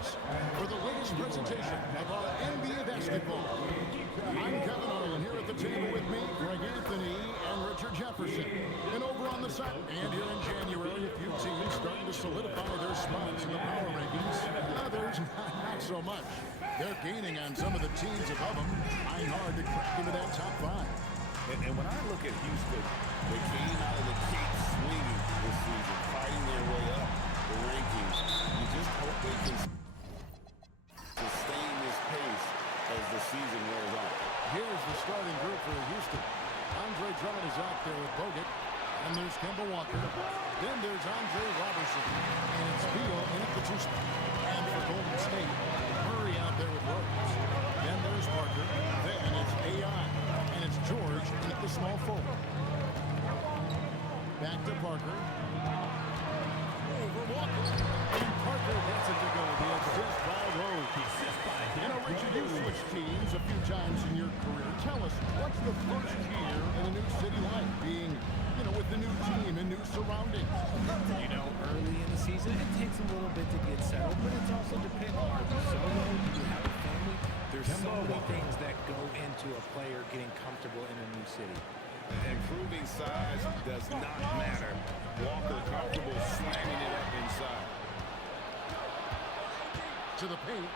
us for the latest presentation of our NBA basketball. I'm Kevin Harlan here at the table with me, Greg Anthony, and Richard Jefferson. And over on the side, and here in January, a few teams starting to solidify their spots in the power rankings. Others, not so much. They're gaining on some of the teams above them, trying hard to crack into that top five. And when I look at Houston, they came out of the gate swinging this season, fighting their way up the rankings. You just hope they can sustain this pace as the season wears on. Here's the starting group for Houston. Andre Drummond is out there with Bogut. And there's Kemba Walker. Then there's Andre Robertson. And it's Beal in at the two spot. And for Golden State, Murray out there with Rose. Then there's Parker. Then it's AI. And it's George at the small forward. Back to Parker. Over Walker. And Parker gets it to go. The assist by Rose. You know, Richard, you switched teams a few times in your career. Tell us, what's the first year in a new city like being, you know, with the new team and new surroundings? You know, early in the season, it takes a little bit to get settled, but it's also dependent. Are you solo? Do you have a family? There's so many things that go into a player getting comfortable in a new city. Improving size does not matter. Walker comfortable slamming it up inside. To the paint.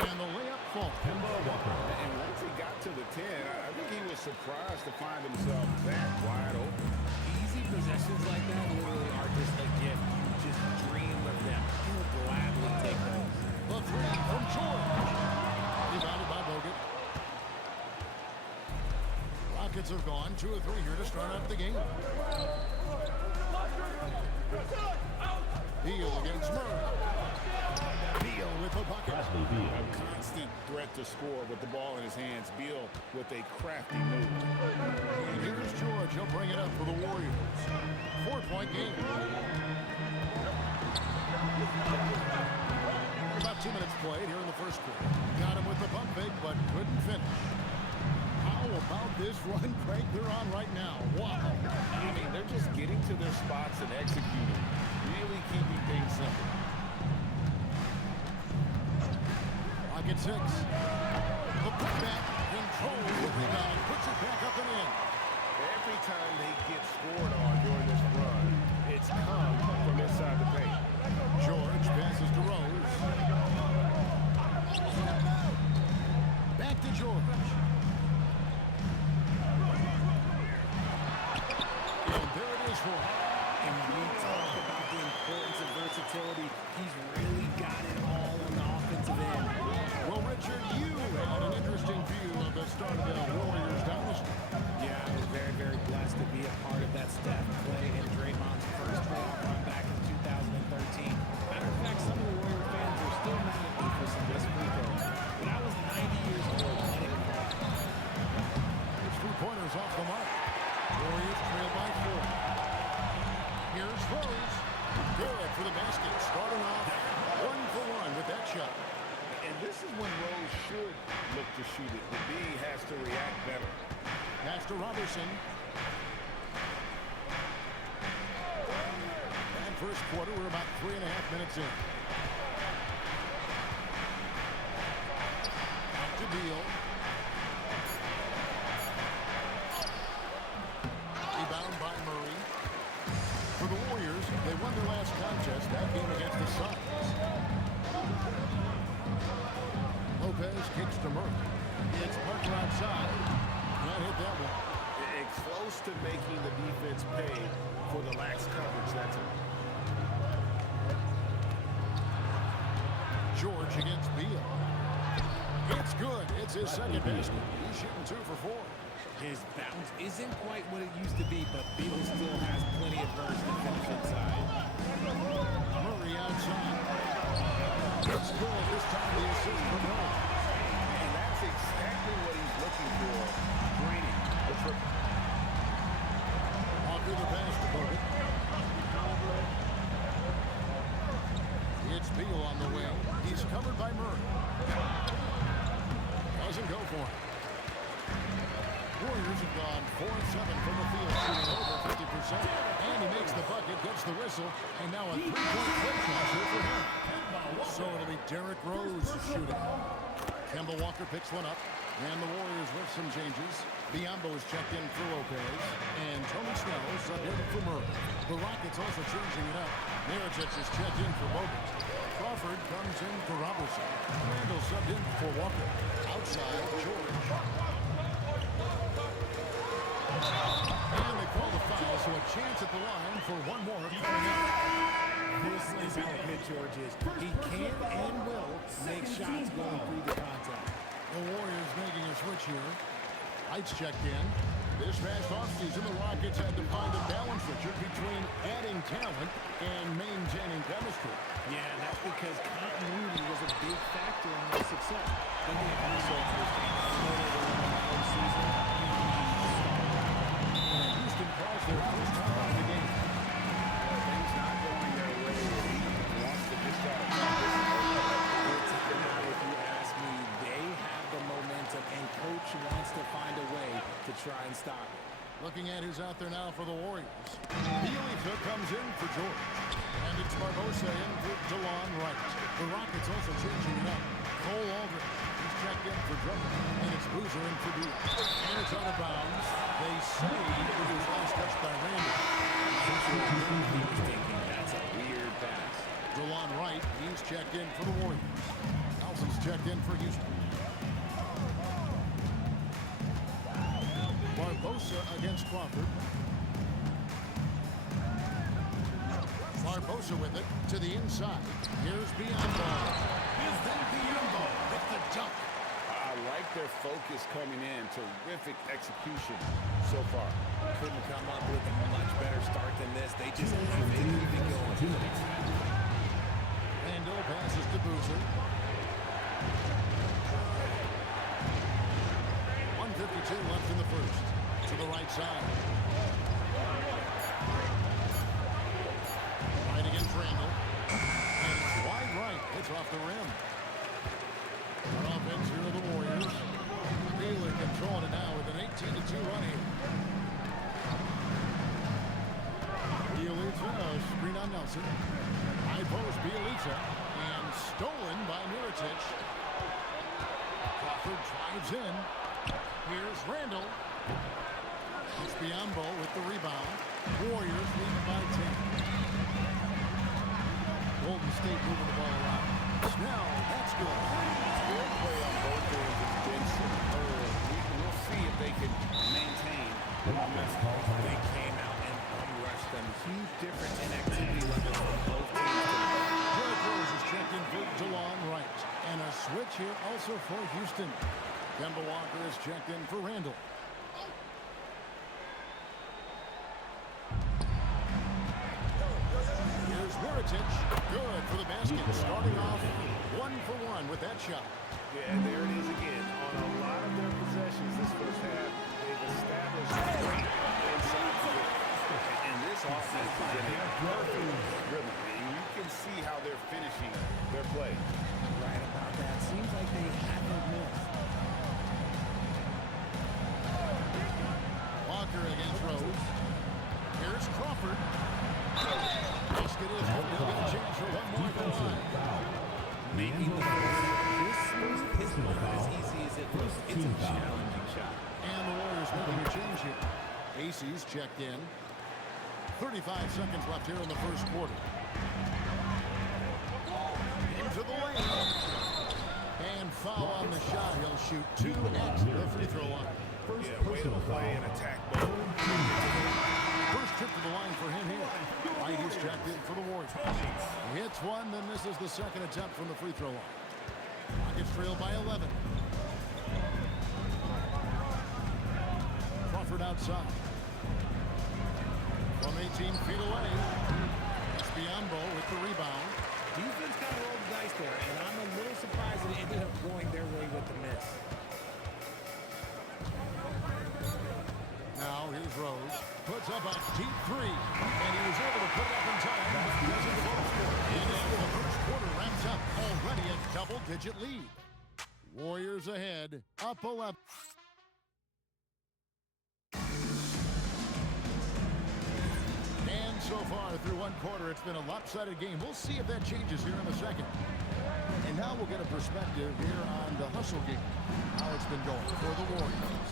And the layup falls. Kemba Walker. And once he got to the 10, I think he was surprised to find himself that wide open. Easy possessions like that literally are just a gift. You just dream of them. He'll gladly take those. The three from George. Rebounded by Bogut. Rockets have gone 2 or 3 here to start out the game. Beal against Murray. Beal with the bucket. A constant threat to score with the ball in his hands. Beal with a crafty move. And here's George. He'll bring it up for the Warriors. 4-point game. About 2 minutes played here in the first quarter. Got him with the pump fake, but couldn't finish. How about this run crank they're on right now? Wow. I mean, they're just getting to their spots and executing. Really keeping things simple. Rocket 6. The putback controls the rebound. Puts it back up and in. Every time they get scored on during this run, it's come from inside the paint. George passes to Rose. Back to George. And there it is for him. And we talk about the importance of versatility. He's really got it all on the offensive end. Well, Richard, you had an interesting view of the start of the Warriors dynasty. Yeah, I was very, very blessed to be a part of that Steph, Clay, and Draymond's first playoff run back in 2013. Matter of fact, some of the Warrior fans are still mad at me for some missed free throws. But I was 90 years old when it called. It's 3-pointers off the mark. Warriors trail by 4. Here's Rose. Good for the basket. Starting off 1 for 1 with that shot. And this is when Rose should look to shoot it. The B has to react better. Pass to Robertson. And first quarter, we're about 3.5 minutes in. To Beal. Rebound by Murray. For the Warriors, they won their last contest, that game against the Suns. Lopez kicks to Murray. It's Parker outside. Can't hit that one. It's close to making the defense pay for the lax coverage. That's it. George against Beal. It's good. It's his second basket. He's shooting 2 for 4. His bounce isn't quite what it used to be, but Beal still has plenty of burst to finish inside. Murray outside. It's good. This time the assist from Rose. And that's exactly what he's looking for. Draining the triple. Walker the pass to Bogut. It's Beal on the wing. He's covered by Murray. Doesn't go for him. Warriors have gone 4-7 from the field, shooting over 50%. And he makes the bucket, gets the whistle, and now a 3-point play shot here for him. shooting. Kemba Walker picks one up. And the Warriors with some changes. Biombo is checked in for Lopez. And Tony Snell subbed in for Murray. The Rockets also changing it up. Mirotic is checked in for Bogut. Crawford comes in for Robertson. Randall subbed in for Walker. Outside, George. And they call the foul, so a chance at the line for one more coming up. This is how good George is. He can and will make shots going through the contact. The Warriors making a switch here. Lights checked in. This past offseason, the Rockets had to find a balance, Richard, between adding talent and maintaining chemistry. Yeah, and that's because continuity was a big factor in their success. But they also understand that in order to win the postseason, and Houston calls their first time out of the game. Things not going their way. He wants to just try to keep this if you ask me, they have the momentum, and coach wants to find a way to try and stop it. Looking at who's out there now for the Warriors. Bielitsa comes in for George. And it's Barbosa in for DeLon Wright. The Rockets also changing it up. Cole Aldridge. He's checked in for Drummond. And it's Boozer in for Beal. And it's out of bounds. They say it was last touched by Randall. He was thinking that's a weird pass. DeLon Wright, he's checked in for the Warriors. Nelson's checked in for Houston. Barbosa against Crawford. Barbosa with it to the inside. Here's Biombo. And then Biombo with the dunk. I like their focus coming in. Terrific execution so far. Couldn't come up with a much better start than this. They just keep it going. Randall passes to Boozer. 1:52 left in the first. To the right side. Right against Randall. And it's wide right. It's off the rim. On offense here are the Warriors. Wheeler controlling it now with an 18-2 run here. Bielitsa, screen on Nelson. High post, Bielitsa. And stolen by Mirotic. Crawford drives in. Here's Randall. It's Biombo with the rebound. Warriors lead by 10. Golden State moving the ball around. Snell, that's good. Fair play on both ends of the bench. We'll see if they can maintain the momentum. They came out and rushed them. Huge difference in activity levels from both teams. Derrick Rose is checked in for DeLon Wright. And a switch here also for Houston. Kemba Walker is checked in for Randall. Here's Mirotic. Good for the basket. Starting off 1-for-1 with that shot. Yeah, there it is again. On a lot of their possessions this first half, they've established great inside the rim. And this offense is in a perfect rhythm. And you can see how they're finishing their play. Right about that. Seems like they haven't missed. Walker against Rose. Here's Crawford. Basket is good. They'll get a chance for one more at the line. Making the first is not as easy as it looks. It's a challenging shot. And the Warriors making a change here. Acey's checked in. 35 seconds left here in the first quarter. Into the lane. And foul on the shot. He'll shoot 2 at the free throw line. Yeah, way to play and attack mode. First trip to the line for him here. Right, he's checked in for the Warriors. He hits one, then this is the second attempt from the free throw line. Rockets trail by 11. Crawford outside. From 18 feet away. It's Biombo with the rebound. Defense kind of rolled the dice there, and I'm a little surprised that it ended up going their way with the miss. Now here's Rose. Puts up a deep three. And he was able to put it up in time. But doesn't go for it. And after the first quarter wraps up, already a double-digit lead. Warriors ahead, up 11. And So far through one quarter, it's been a lopsided game. We'll see if that changes here in the second. And now we'll get a perspective here on the hustle game, how it's been going for the Warriors.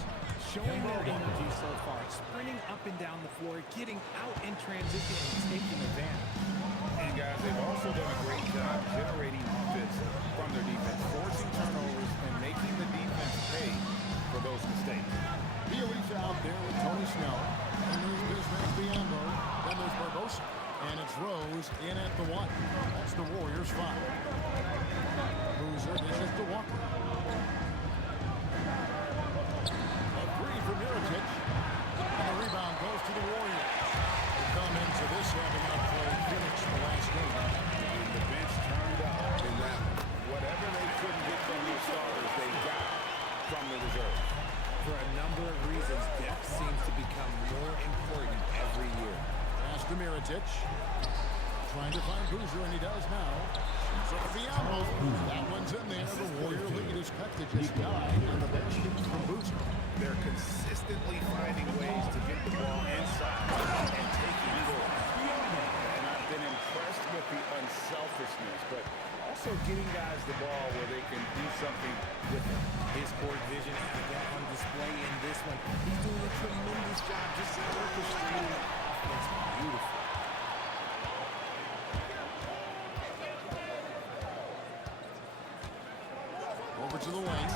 Showing their energy so far, sprinting up and down the floor, getting out in transition and taking advantage. And guys, they've also done a great job generating offense from their defense, forcing turnovers and making the defense pay for those mistakes. Bielitsa out there with Tony Snell. And there's Bismack Biyombo. Then there's Barbosa. And it's Rose in at the 1. That's the Warriors' 5. Boozer dishes to Walker. A 3 for Mirotic. And the rebound goes to the Warriors. They come into this having outplayed Phoenix the last game. And the bench turned up in that one. Whatever they couldn't get from their starters, they got from the reserves. For a number of reasons, depth seems to become more important every year. Pass to Mirotic. Trying to find Boozer, and he does now. Shoots up Biyombo. That one's in there. The Warrior lead is cut to just 9 in the basket from Boozer. They're consistently finding ways to get the ball inside and taking goals. And I've been impressed with the unselfishness, but also getting guys the ball where they can do something different. His court vision has been on display in this one. He's doing a tremendous job just orchestrating the offense beautifully. Over to the wing.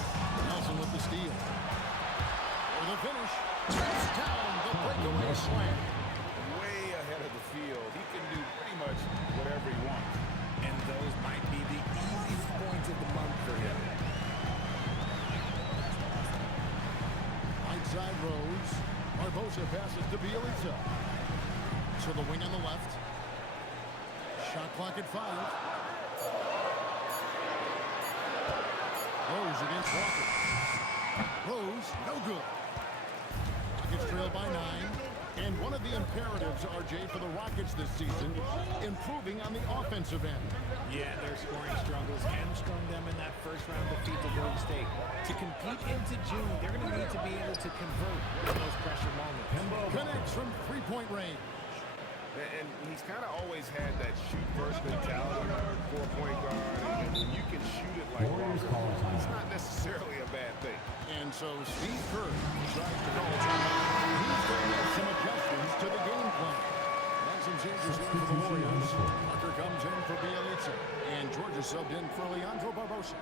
Nelson with the steal. For the finish. Touchdown, the breakaway slam. Way ahead of the field. He can do pretty much whatever he wants. And those might be the easiest points of the month for him. Right side Rose. Barbosa passes to Bielitsa. To the wing on the left. Shot clock at 5. Rose against Walker. Rose, no good. Rockets trail by 9. And one of the imperatives, RJ, for the Rockets this season, improving on the offensive end. Yeah, their scoring struggles hamstrung them in that first round defeat to Golden State. To compete into June, they're going to need to be able to convert in those pressure moments. Connects from three-point range. And he's kind of always had that shoot-first mentality for a point guard. And when you can shoot it like Walker, it's not necessarily a bad thing. And so Steve Kerr tries to call a timeout. He's going to make some adjustments to the game plan. And some changes in for the Warriors. Tucker comes in for Bielitsa. And Georgia subbed in for Leandro Barbosa.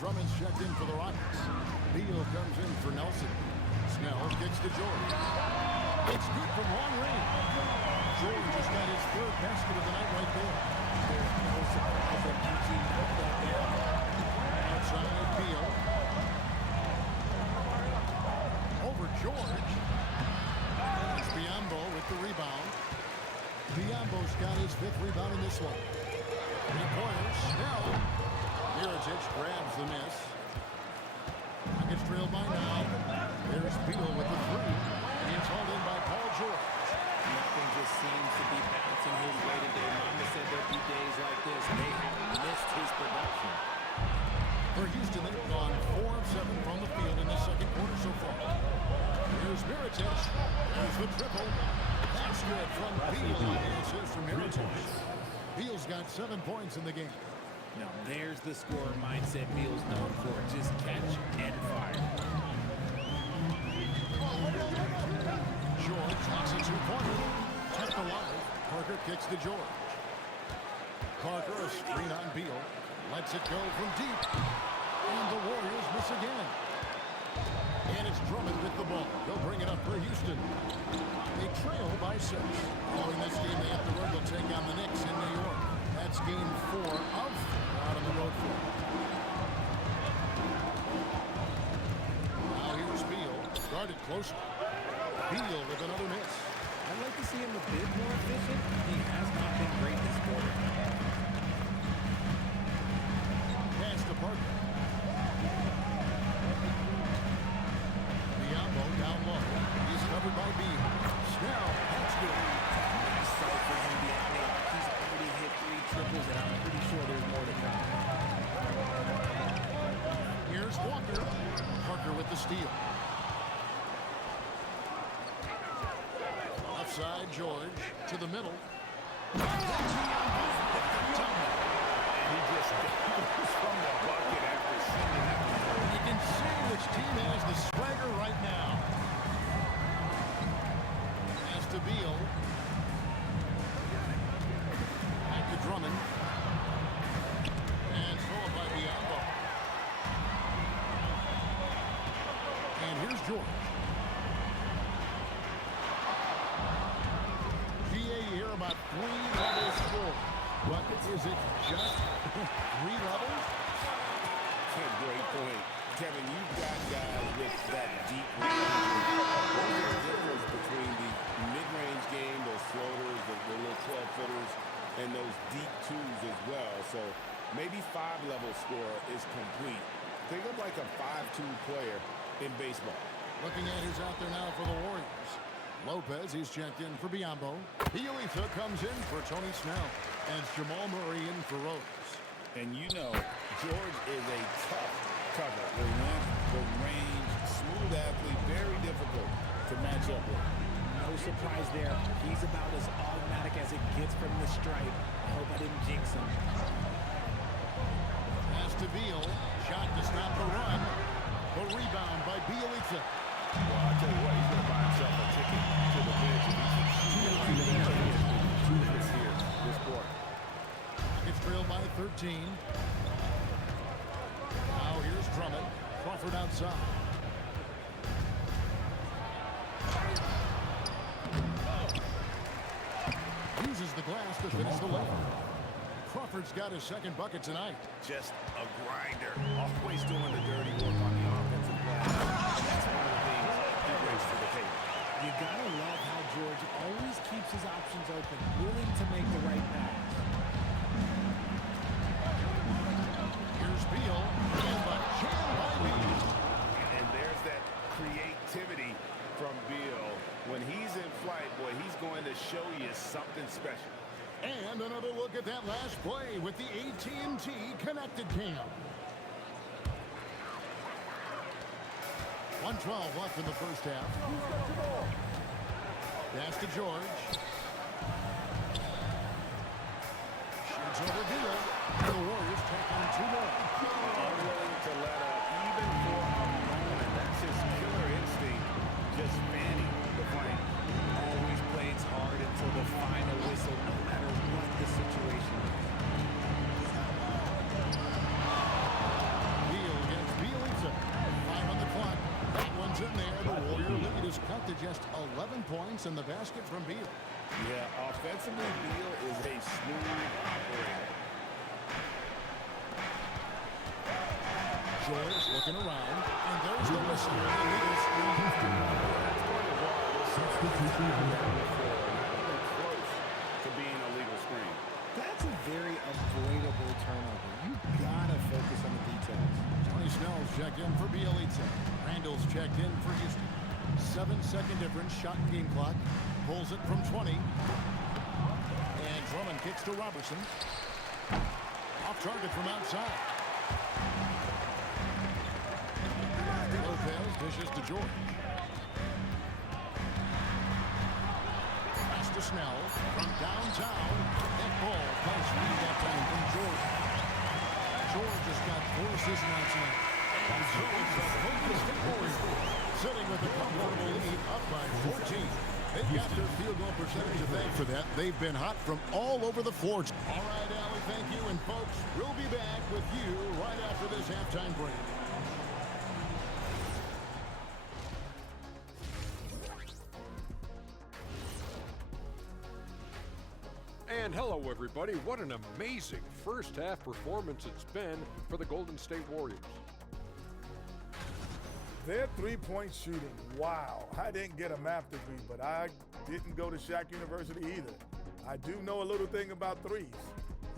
Drummond's checked in for the Rockets. Beal comes in for Nelson. Snell kicks to George. It's good from long range. George just got his 3rd basket of the night right there. There's no surprise that PG knocked that down. Outside Beal. Over George. It's Biyombo with the rebound. Biyombo's got his 5th rebound in this one. 3-pointers. Snell. Mirotic grabs the miss. Rockets trailed by 9. There's Beal with the 3. And it's hauled in by Paul George. Nothing just seems to be bouncing his way today. Mama said there'd be days like this. They have missed his production. For Houston, they've gone 4 of 7 from the field in the second quarter so far. Here's Mirotic. There's the triple. That's good from Beal. And assist from Mirotic. Beal's got 7 points in the game. Now there's the scorer mindset Beal's known for. Just catch and fire. George knocks a 2-pointer. Kept alive. Parker kicks to George. Parker, a screen on Beal. Lets it go from deep. And the Warriors miss again. And it's Drummond with the ball. They'll bring it up for Houston. They trail by 6. Following this game, they have to road. They'll take on the Knicks in New York. That's game 4 of out on the road floor. Now here's Beal. Guarded closely. Beal with another miss. I'd like to see him a bit more efficient. He has not been great this quarter. Pass to Parker. Biyombo down low. He's covered by Beal. Snell, that's good. Nice start for him to admit. He's already hit 3 triples, and I'm pretty sure there's more to come. Here's Walker. Parker with the steal. side, George to the middle. He just goes from the bucket after sending that one. You can see which team has the swagger right now. As to Beal. Back to Drummond. And stolen by Biombo. And here's George. GA here about 3 levels full. But is it just 3 levels? Great point. Kevin, you've got guys with that deep range. What is the difference between the mid-range game, those floaters, the little 12-footers, and those deep twos as well? So maybe 5-level score is complete. Think of like a 5-2 player in baseball. Looking at who's out there now for the Warriors. Lopez, he's checked in for Biombo. Bielitsa comes in for Tony Snell. And it's Jamal Murray in for Rose. And you know, George is a tough cover. The length, the range, smooth athlete, very difficult to match up with. No surprise there. He's about as automatic as it gets from the stripe. I hope I didn't jinx him. Pass to Beal. Shot to stop the run. The rebound by Bielitsa. Well, I'll tell you what, he's going to buy himself a ticket to the bench. Here this quarter. It's trailed by 13. Now here's Drummond. Crawford outside. Uses the glass to finish the layup. Crawford's got his second bucket tonight. Just a grinder. Always doing the dirty work on the offensive glass. That's one of the things he brings to the table. You gotta love how George always keeps his options open, willing to make the right pass. Here's Beal. And by Beal. And there's that creativity from Beal. When he's in flight, boy, he's going to show you something special. And another look at that last play with the AT&T Connected Cam. 1:12 left in the first half. Pass to George. Shoots over Beal. And the Warriors take on 2 more. Unwilling to let up even for a moment. That's his killer instinct. Just fanning the flame. Always plays hard until the final whistle, no matter what the situation is. Beal against Bielitsa. 5 on the clock. That one's in there. The Warrior lead is cut to just 11 points in the basket from Beal. Yeah, offensively, Beal is a smooth operator. George looking around, and there's the whistle. Close to being a legal screen. That's a very avoidable turnover. You gotta focus on the details. Tony Snell's checked in for Bielitsa. Randall's checked in for Houston. 7-second difference, shot game clock. Pulls it from 20. And Drummond kicks to Robertson. Off target from outside. Lopez dishes to George. Pass to Snell from downtown. That ball nice read that time from George. George has got 4 assists now tonight. And so it's a Golden State Warriors sitting with a comfortable lead up by 14. They've got their field goal percentage to thank for that. They've been hot from all over the floor. All right, Allie, thank you. And folks, we'll be back with you right after this halftime break. And hello, everybody. What an amazing first half performance it's been for the Golden State Warriors. Their three-point shooting, wow. I didn't get a math degree, but I didn't go to Shaq University either. I do know a little thing about threes.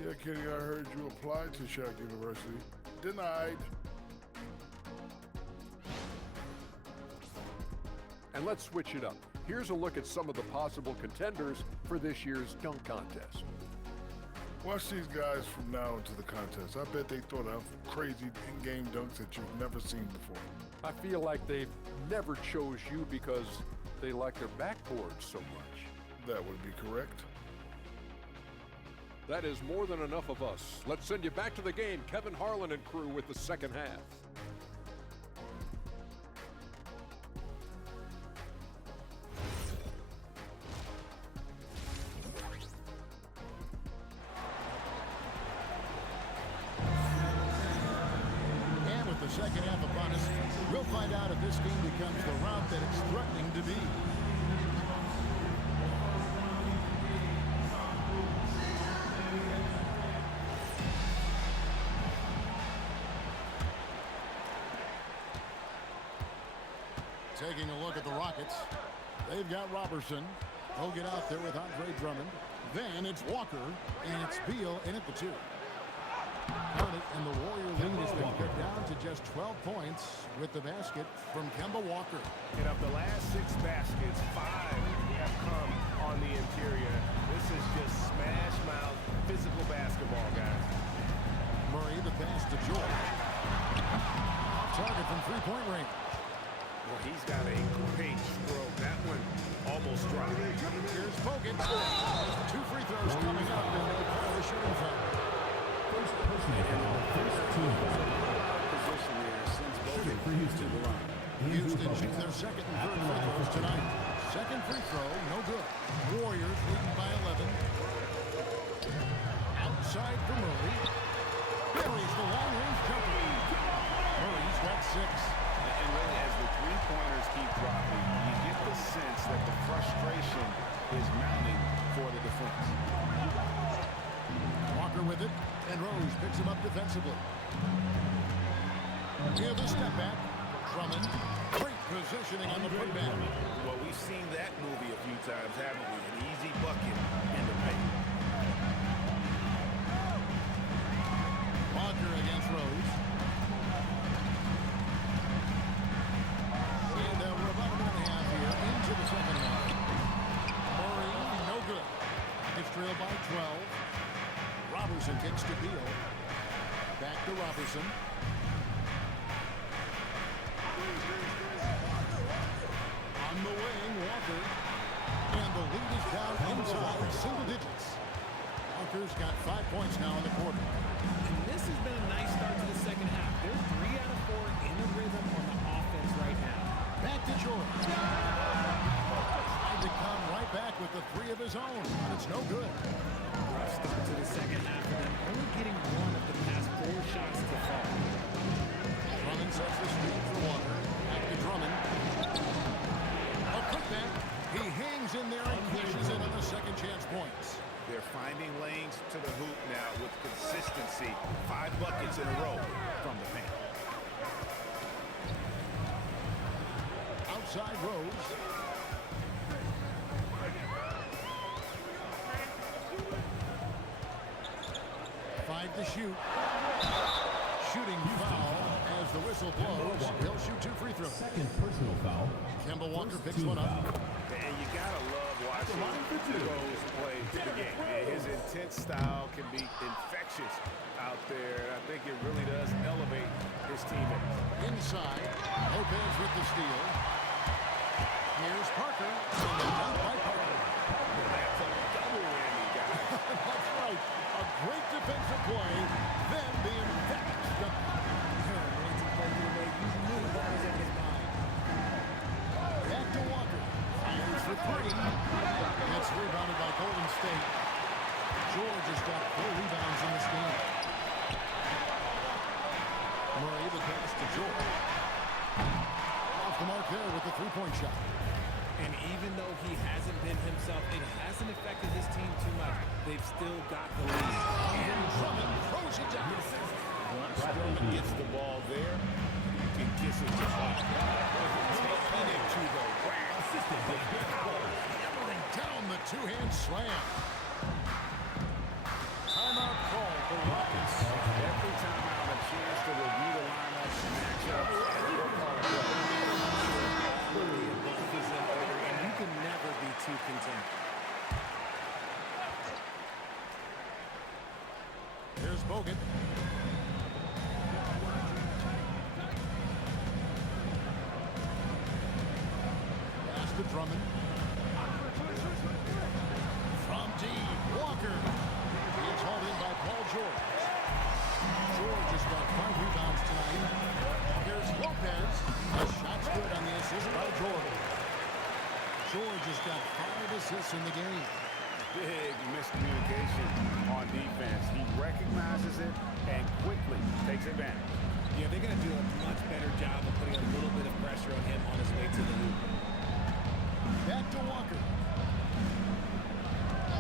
Yeah, Kenny, I heard you applied to Shaq University. Denied. And let's switch it up. Here's a look at some of the possible contenders for this year's dunk contest. Watch these guys from now into the contest. I bet they thought of crazy in-game dunks that you've never seen before. I feel like they've never chose you because they like their backboards so much. That would be correct. That is more than enough of us. Let's send you back to the game. Kevin Harlan and crew with the second half. And with the second half upon us, we'll find out if this game becomes the route that it's threatening to be. Taking a look at the Rockets. They've got Robertson. He'll get out there with Andre Drummond. Then it's Walker, and it's Beal in at the 2. And the Warrior lead has been cut down to just 12 points with the basket from Kemba Walker. And of the last 6 baskets, 5 have come on the interior. This is just smash mouth physical basketball, guys. Murray, the pass to George. Off target from three-point range. Well, he's got a great stroke. That one almost dropped. Here's Bogut. 2 free throws coming up, and they call the shooting foul. First personal foul, first team. Position there since Bogut For Houston. Houston shoots their second and third free throws tonight. Second free throw, no good. Warriors leading by 11. Outside for Murray. Buries the long-range jumper. Murray's got 6. And really, as the three-pointers keep dropping, you get the sense that the frustration is mounting for the defense. Walker with it, and Rose picks him up defensively. Here's the step back. Drummond, great positioning on the putback. Well, we've seen that movie a few times, haven't we? An easy bucket in the paint. Walker against Rose. And we're about a minute and a half here into the second half. Murray, no good. It's trailed by 12. Robertson kicks to Beal. Back to Robertson. On the wing, Walker. And the lead is down inside single digits. Walker's got 5 points now in the quarter. And this has been a nice start to the second half. They're 3 out of 4 in the rhythm on the offense right now. Back to George. Tried to come right back with the 3 of his own, but it's no good. Rough start to the second half for them, only getting 1 of the past 4 shots to fall. Drummond sets the screen for Walker. Back to Drummond. A putback. He hangs in there and cashes in on the second chance points. They're finding lanes to the hoop now with consistency. 5 buckets in a row from the paint. Outside Rose. Five to shoot. Shooting foul as the whistle blows. He'll shoot 2 free throws. Second personal foul. Kemba Walker picks one up. And you gotta love watching Rose play the game. His intense style can be infectious out there. I think it really does elevate his teammates. Inside, Lopez with the steal. Here's Parker. And the dunk by Parker. That's a double whammy, guys. That's right. A great defensive play. Then the emphatic dunk. Back to Walker. Fires for 3. Gets rebounded by Golden State. George has got 4 rebounds in this game. Murray, the pass to George. Off the mark there with the 3-point shot. And even though he hasn't been himself, it hasn't affected his team too much. They've still got the lead. And Drummond throws it down. Once Drummond gets the ball there, you can kiss it to home. Taking it to the rack. Hammering down the 2-hand slam. Timeout call for Rockets. Every time I have a chance to review the lineups, matchups, and we'll call it And you can never be too content. Here's Bogut. Pass to Drummond. Lopez. A shot's good on the assist by George. George has got 5 assists in the game. Big miscommunication on defense. He recognizes it and quickly takes advantage. Yeah, they're going to do a much better job of putting a little bit of pressure on him on his way to the hoop. Back to Walker.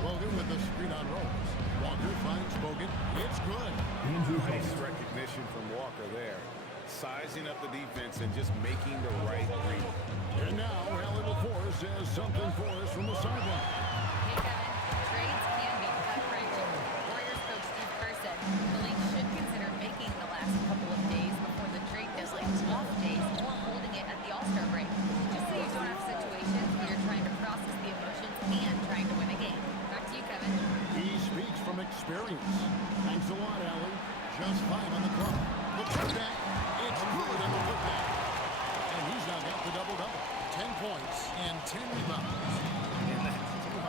Bogan with the screen on Rose. Walker finds Bogan. It's good. Nice recognition from Walker there. Sizing up the defense and just making the right read. And now, Allie LaForce has something for us from the sideline. Hey, Kevin. Trades can be gut-wrenching. Warriors coach Steve Kerr said the league should consider making the last couple of days before the trade deadline off days or holding it at the All-Star break. Just so you don't have situations where you're trying to process the emotions and trying to win a game. Back to you, Kevin. He speaks from experience. Thanks a lot, Allie. Just 5 on the clock. The putback. It's good on the putback. And he's now got the double-double. 10 points and 10 rebounds. And that's 280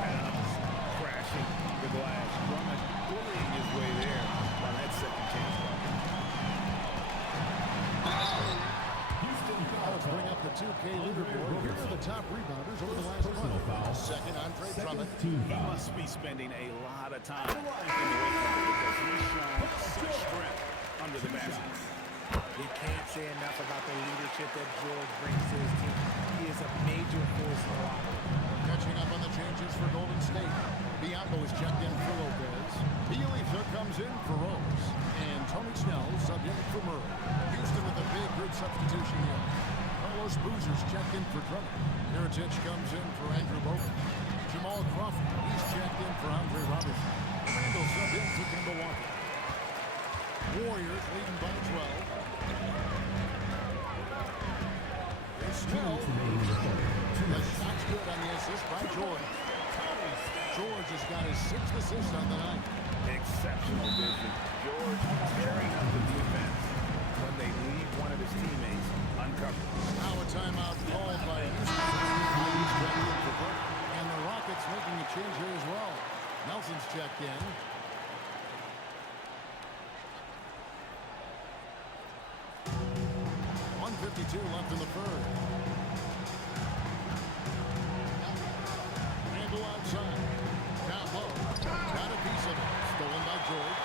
pounds crashing the glass. Drummond bullying his way there on that second chance bucket. Let's bring up the 2K leaderboard. Here are the top rebounders over the last month. Second, Andre Drummond. Team He foul. must be spending a lot of time in the weight room because he's shown such strength under the basket. You can't say enough about the leadership that George brings to his team. He is a major force in the locker room. Catching up on the changes for Golden State. Biombo is checked in for Lopez. Bielitsa comes in for Rose. And Tony Snell subbed in for Murray. Houston with a big group substitution here. Carlos Boozer's checked in for Drummond. Mirotic comes in for Andrew Bogut. Jamal Crawford, he's checked in for Andre Robertson. Randall subbed in for Kemba Walker. Warriors leading by 12. Snell. The shot's good on the assist by George. George has got his 6th assist on the night. Exceptional vision. George tearing up the defense when they leave one of his teammates uncovered. Now a timeout called by Houston. And the Rockets making a change here as well. Nelson's checked in. .52 left in the third. Randall outside. Down low. Got a piece of it. Stolen by George.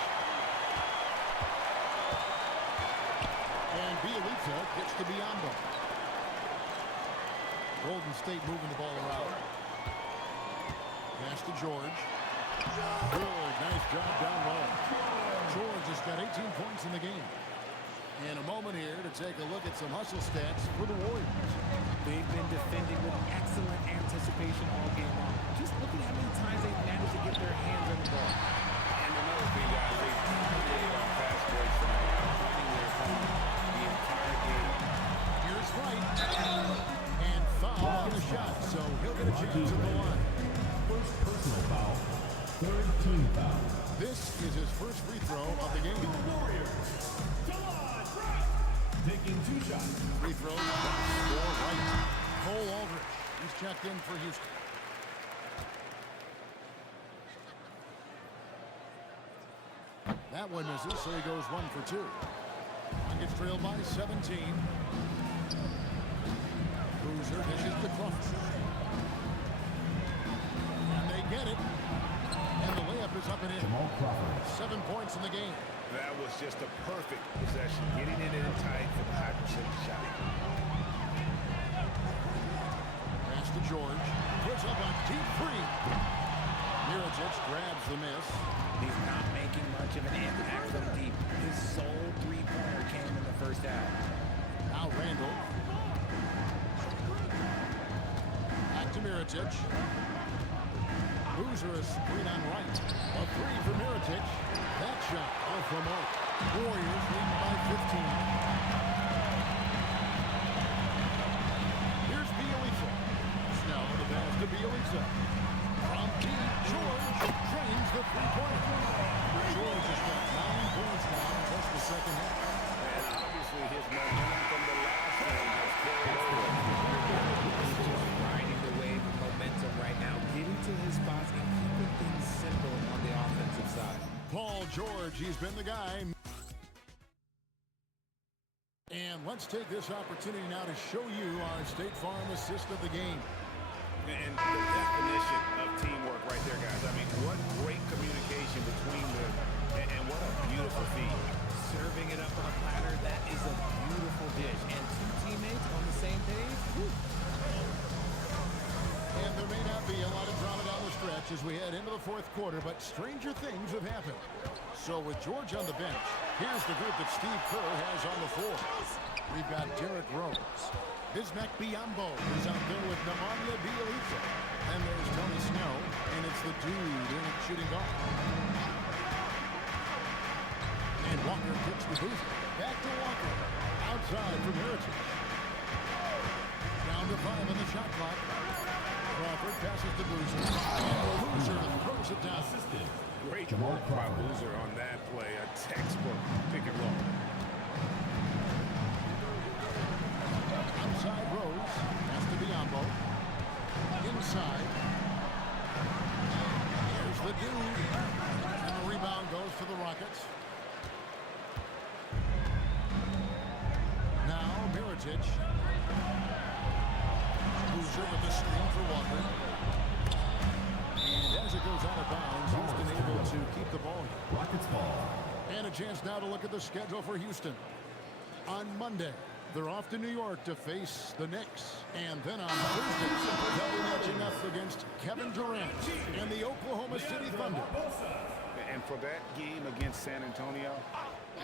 And Bielitsa gets to Biombo. Golden State moving the ball around. Pass to George. Good. Nice job down low. George has got 18 points in the game. And a moment here to take a look at some hustle stats for the Warriors. They've been defending with excellent anticipation all game long. Just look at how many times they've managed to get their hands on the ball. And another thing, guys, they dominated on fast breaks tonight, outplaying their opponent the entire game. Here's Wright. And foul on the shot, so he'll get a chance at the line. First personal foul. Third team foul. This is his first free throw of the game. Taking 2 shots. Free throws for Wright. Cole Aldrich. He's checked in for Houston. That one misses, so he goes 1 for 2. Gets trailed by 17. Boozer dishes to Crawford. And they get it. And the layup is up and in. Jamal Crawford. 7 points in the game. That was just a perfect possession, getting it in tight for the high percentage shot. Pass to George. Puts up a deep three. Mirotic grabs the miss. He's not making much of an impact from deep. His sole three-pointer came in the first half. Now Randall. Back to Mirotic. Boozer a screen on right. A 3 for Mirotic. That shot off the mark. Warriors lead by 15. Here's Bielitsa. Snell the pass to Bielitsa. From deep, George drains the three-pointer. George has got 9 points now in just the second half. And obviously his momentum from the last game has carried over. He's just riding the wave of momentum right now, getting to his spots and keeping things simple on the offensive side. Paul George, he's been the guy. And let's take this opportunity now to show you our State Farm assist of the game. And the definition of teamwork right there, guys. I mean, what great communication between them, and what a beautiful feat. Serving it up on a platter, that is a beautiful dish. And two teammates on the same page. Whew. And there may not be a lot of drama down the stretch as we head into the fourth quarter, but stranger things have happened. So with George on the bench, here's the group that Steve Kerr has on the floor. We've got Derrick Rose. Bismack Biyombo is out there with Nemanja Bjelica. And there's Tony Snow, and it's the dude in at shooting guard. And Walker kicks the booth. Back to Walker. Outside from Heritage. Down to 5 on the shot clock. Crawford passes to Boozer. And Boozer throws it down. Great work by Boozer on that play. A textbook pick and roll. Outside Rose. Has to Biyombo. Inside. Here's the dude. And the rebound goes to the Rockets. Now Mirotic. Boozer with the screen for Walker. And as it goes out of bounds, Houston able to keep the ball. Rockets ball. And a chance now to look at the schedule for Houston. On Monday, they're off to New York to face the Knicks. And then on Thursday, they'll be matching up against Kevin Durant and the Oklahoma City Thunder. And for that game against San Antonio,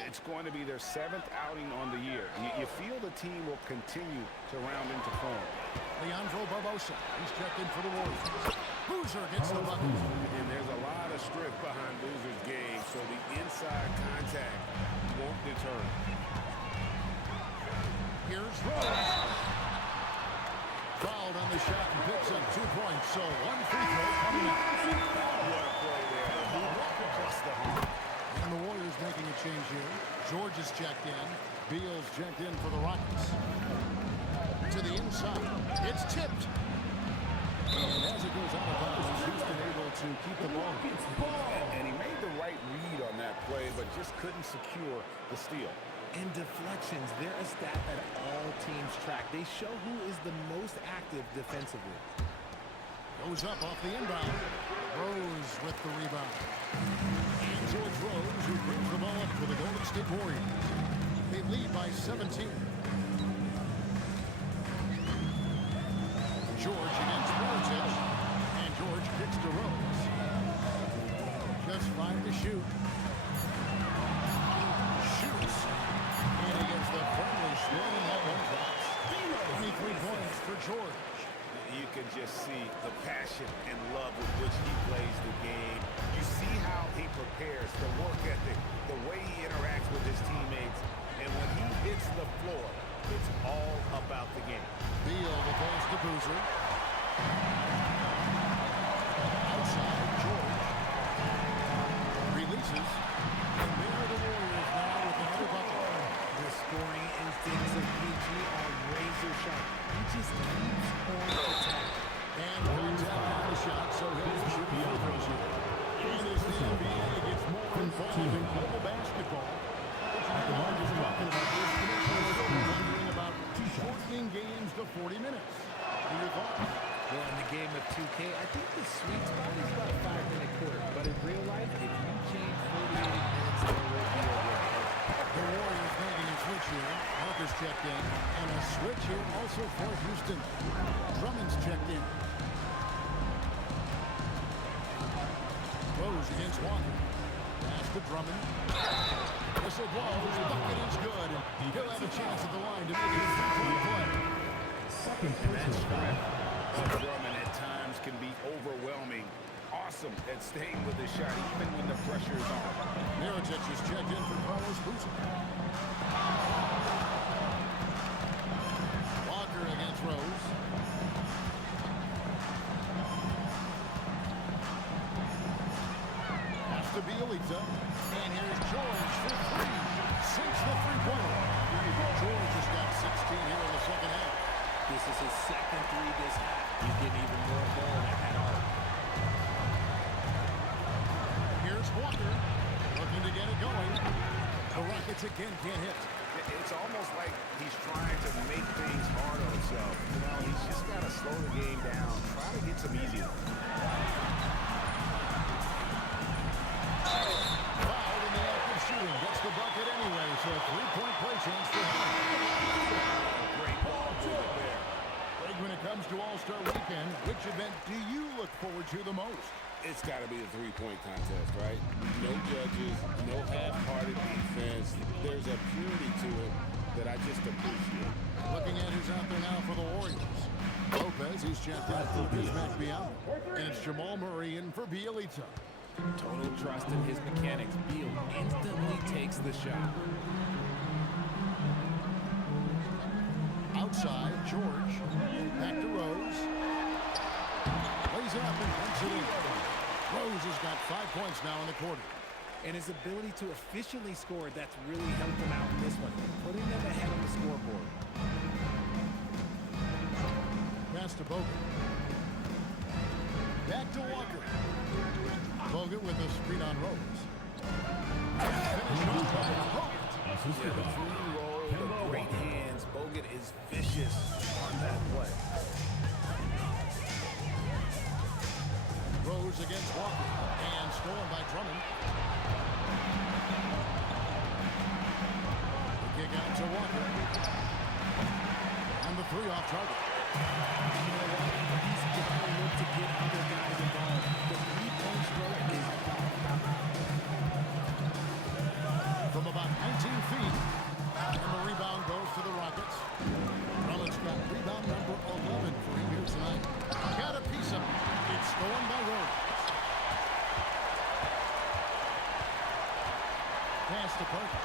it's going to be their 7th outing on the year. You feel the team will continue to round into form. Leandro Barbosa, he's checked in for the Warriors. Boozer gets the bucket. And there's a lot of strength behind Boozer's game, so the inside contact won't deter him. Here's Rose. Fouled on the shot and picks up 2 points, so 1 free throw coming up. What a play there. Across the home. And the Warriors making a change here. George is checked in. Beal's checked in for the Rockets. To the inside. It's tipped. And as it goes out of bounds, Houston able to keep the ball. And he made the right read on that play, but just couldn't secure the steal. And deflections, they're a stat that all teams track. They show who is the most active defensively. Goes up off the inbound. Rose with the rebound. And so it's Rose who brings the ball up for the Golden State Warriors. They lead by 17. George against Mirotic. And George kicks to Rose. Just 5 to shoot. Shoots. And he gets the friendly spin, and that one drops. 23 points for George. You can just see the passion and love with which he plays the game. You see how he prepares, the work ethic, the way he interacts with his teammates. And when he hits the floor, it's all about the game. Beal the pass to Boozer. Outside, George. Releases. And there are the Warriors now with another bucket. The scoring instincts of PG are razor sharp. He just keeps on attack. And one tap on the shot, so he'll shoot the free throws here. And as the NBA gets more involved in global basketball, the largest talking about this, wondering about shortening games to 40 minutes. What are your thoughts? Well, in the game of 2K, I think the sweet spot is about a 5-minute quarter. But in real life, if you change 48 minutes, there will be a win. The Warriors making a switch here. Parker's checked in. And a switch here also for Houston. Drummond's checked in. Rose against Walker. Pass to Drummond. Whistle blows. The bucket is good. And he'll have a chance at the line to make it a three-point play. Second personal foul. Drummond at times can be overwhelming. Awesome at staying with the shot even when the pressure is on. Mirotic is checked in for Carlos Boozer. Walker against Rose. Pass to Bjelica. And here's George for 3. Sinks the three-pointer. George has got 16 here in the second half. This is his second 3 this half. He's getting even more involved at that arc. Here's Walker looking to get it going. The Rockets again can't hit. It's almost like he's trying to make things hard on himself. You know, he's just got to slow the game down, try to get some easy ones. Fouled in the act of shooting. Gets the bucket anyway, so a three-point play chance for him. Great ball movement there. Greg, when it comes to All-Star Weekend, which event do you look forward to the most? It's got to be a three-point contest, right? No judges, no half-hearted defense. There's a purity to it that I just appreciate. Looking at who's out there now for the Warriors. Lopez, he's checked out for Bismack Biyombo. And it's Jamal Murray in for Bielitsa. Total trust in his mechanics. Beal instantly takes the shot. Outside, George. Back to Rose. Lays it up and punts it in. Rose has got 5 points now in the quarter. And his ability to efficiently score, that's really helped him out in this one, putting them ahead on the scoreboard. Pass to Bogut. Back to Walker. Bogut with a screen on Rose. Finished off by Bogut. Assisted by Roll the great hands. Bogut is vicious on that play. Rose against Walker. And stolen by Drummond. The kick out to Walker. And the three off target. You know what? He's got to look to get other guys involved. The three-point stroke is from about 19 feet. And the rebound goes to the Rockets. Drummond's got rebound number 11 for him here tonight. Got a piece of it. It's stolen by Rose. Pass to Parker.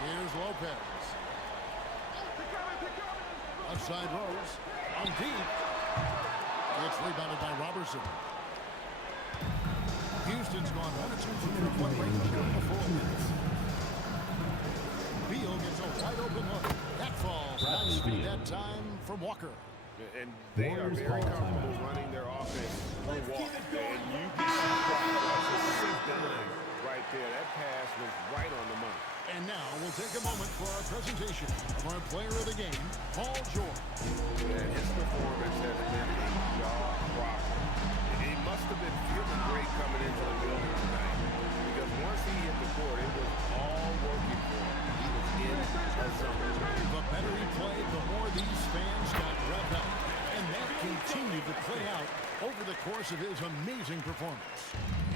Here's Lopez. Left side Rose. On deep. It's rebounded by Robertson. Houston's gone 1 of 2 from three-point range in the 4 minutes. Beal gets a wide open look. That falls. Nice feed that time from Walker. And they are very comfortable running their offense through Walker. And you can see progress right there. That pass was right on the money. And now we'll take a moment for our presentation of our player of the game, Paul George. And his performance has been a jaw-dropper. He must have been feeling great coming into the building tonight. Because once he hit the court, it was all working for him. He was in a zone. The better he played, the more these fans got revved up. And that continued to play out over the course of his amazing performance.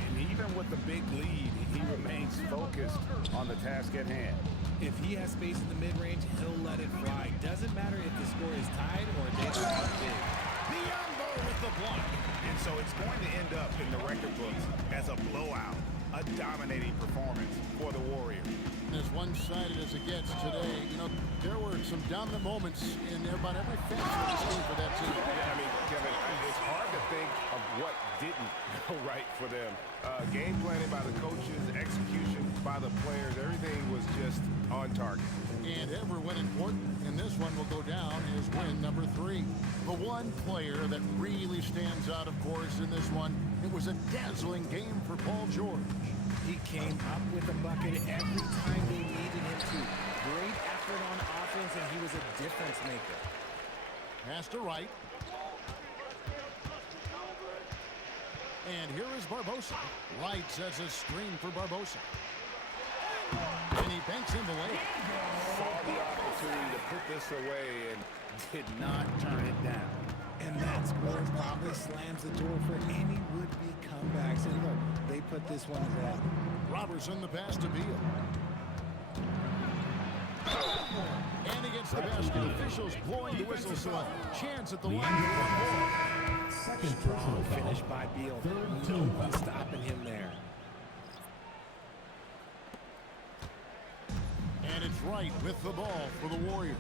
And even with the big lead, he remains focused on the task at hand. If he has space in the mid-range, he'll let it fly. Doesn't matter if the score is tied or they are up big. Biyombo with the block. And so it's going to end up in the record books as a blowout, a dominating performance for the Warriors. As one-sided as it gets today, you know, there were some dominant moments in about every facet of this game for that team. Yeah, I mean, Kevin, it's hard to think of what didn't go right for them. Game planning by the coaches, execution by the players, everything was just on target. And ever when important, and this one will go down, is win number 3. The one player that really stands out, of course, in this one, it was a dazzling game for Paul George. He came up with a bucket every time they needed him to. Great effort on offense, and he was a difference maker. Pass to Wright. And here is Barbosa. Wright sets a screen for Barbosa. And he banks in the lane. Saw the opportunity to put this away and did not turn it down. And that score probably slams the door for any would-be comebacks. And look, they put this one to bed. Robertson the pass to Beal. And he gets the basket. Officials blowing the whistle, so a chance at the line for one more. Second personal foul. Finish by Beal. Third No team one foul. stopping him there. And it's Wright with the ball for the Warriors.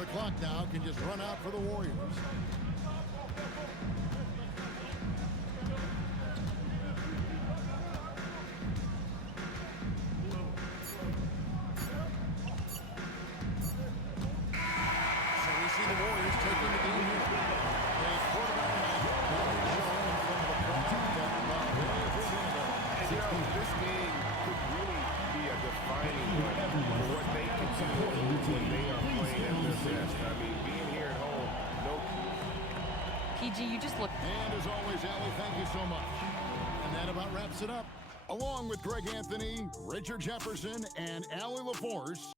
The clock now can just run out for the Warriors. So we see the Warriors taking the game here. They quarterback And you know, this game could really be a defining PG, you just look... And as always, Allie, thank you so much. And that about wraps it up. Along with Greg Anthony, Richard Jefferson, and Allie LaForce,